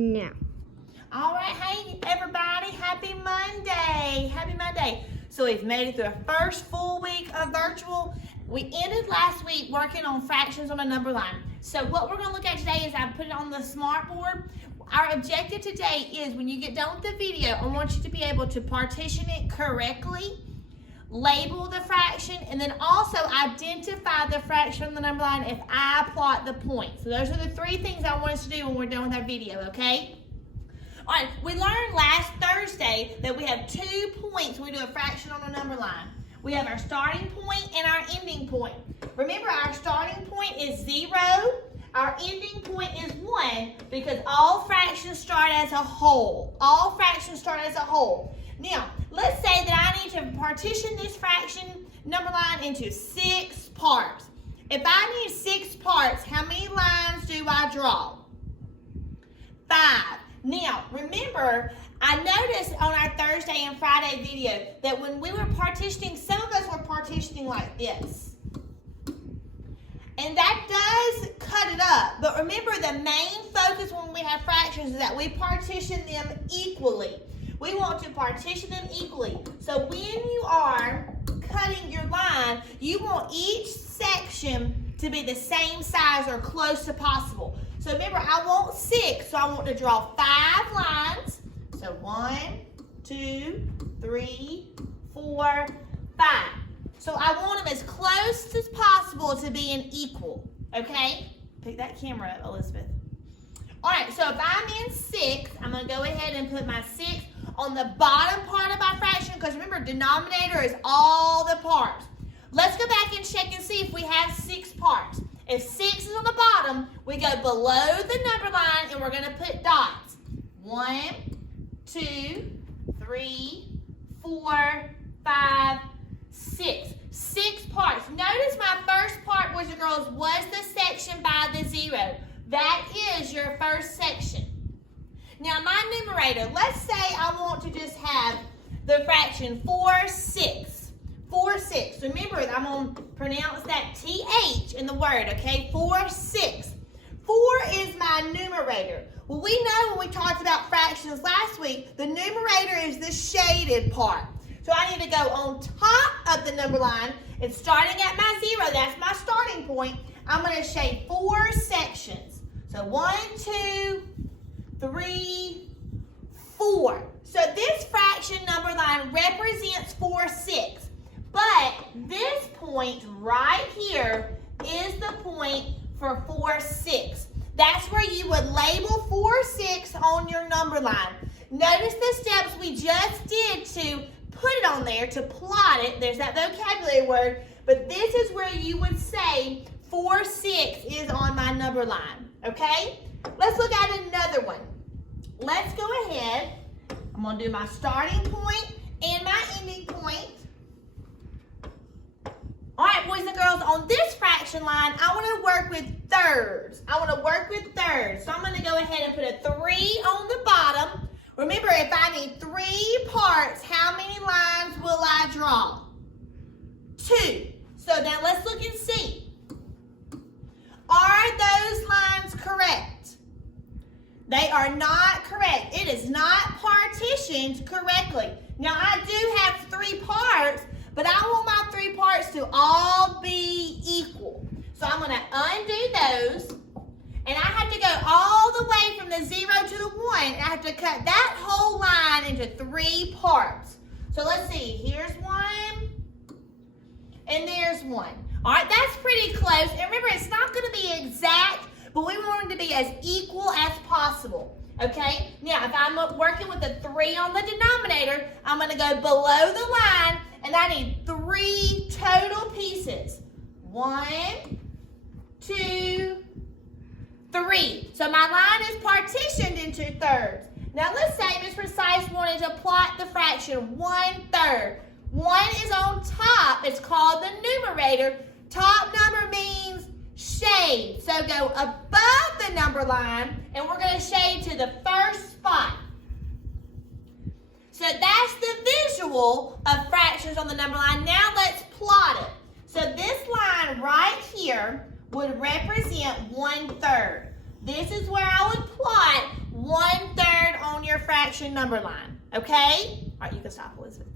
Now. All right, hey everybody, happy Monday. Happy Monday. So we've made it through our first full week of virtual. We ended last week working on fractions on a number line. So what we're gonna look at today is I put it on the smart board. Our objective today is when you get done with the video, I want you to be able to partition it correctly, label the fraction, and then also identify the fraction on the number line if I plot the point. So those are the three things I want us to do when we're done with our video, okay? All right, we learned last Thursday that we have 2 points when we do a fraction on a number line. We have our starting point and our ending point. Remember, our starting point is 0. Our ending point is 1 because all fractions start as a whole. All fractions start as a whole. Now, let's say that I need to partition this fraction number line into 6 parts. If I need 6 parts, how many lines do I draw? 5. Now, remember, I noticed on our Thursday and Friday video that when we were partitioning, some of us were partitioning like this. And that does cut it up. But remember, the main focus when we have fractions is that we partition them equally. We want to partition them equally. So when you are cutting your line, you want each section to be the same size or close to possible. So remember, I want 6, so I want to draw 5 lines. So 1, 2, 3, 4, 5. So I want them as close as possible to being equal, okay? Pick that camera up, Elizabeth. All right, so if I'm in 6, I'm going to go ahead and put my 6 on the bottom part of my fraction, because remember, denominator is all the parts. Let's go back and check and see if we have 6 parts. If 6 is on the bottom, we go below the number line and we're going to put dots. 1, 2, 3, 4, 5, 6. 6 parts. Notice my first part, boys and girls, was the section by the 0. That is your first section. Now my numerator, let's say I want to just have the fraction 4, 6. 4, 6. Remember, I'm going to pronounce that TH in the word, okay? 4, 6. 4 is my numerator. Well, we know when we talked about fractions last week, the numerator is the shaded part. So I need to go on top of the number line, and starting at my 0, that's my starting point, I'm going to shade 4 sections. So 1, 2, 3, 4. So this fraction number line represents 4, 6. But this point right here is the point for 4, 6. That's where you would label 4, 6 on your number line. Notice the steps we just did to put it on there, to plot it. There's that vocabulary word. But this is where you would say 4, 6 is on my number line. Okay? Let's look at another one. Let's go ahead. I'm going to do my starting point and my ending point. All right, boys and girls, on this fraction line, I want to work with thirds. I want to work with thirds. So I'm going to go ahead and put a 3 on the bottom. Remember, if I need 3 parts, how many lines will I draw? 2. So now let's look and see. Are those lines correct? They are not correct. It is not partitioned correctly. Now, I do have 3 parts, but I want my 3 parts to all be equal. So I'm going to undo those. And I have to go all the way from the 0 to the 1. And I have to cut that whole line into 3 parts. So let's see. Here's 1. And there's 1. All right, that's pretty close. And remember, it's not going to be exact, but we want it to be as equal as possible. Okay? Now, if I'm working with a 3 on the denominator, I'm going to go below the line. And I need 3 total pieces. 1, 2, 3. So my line is partitioned into thirds. Now let's say Ms. Precise wanted to plot the fraction 1/3. 1 is on top. It's called the numerator. Top number means shade. So go above the number line, and we're going to shade to the first spot. So that's the visual of fractions on the number line. Now let's plot it. So this line right here would represent 1/3. This is where I would plot 1/3 on your fraction number line. Okay? All right, you can stop, Elizabeth.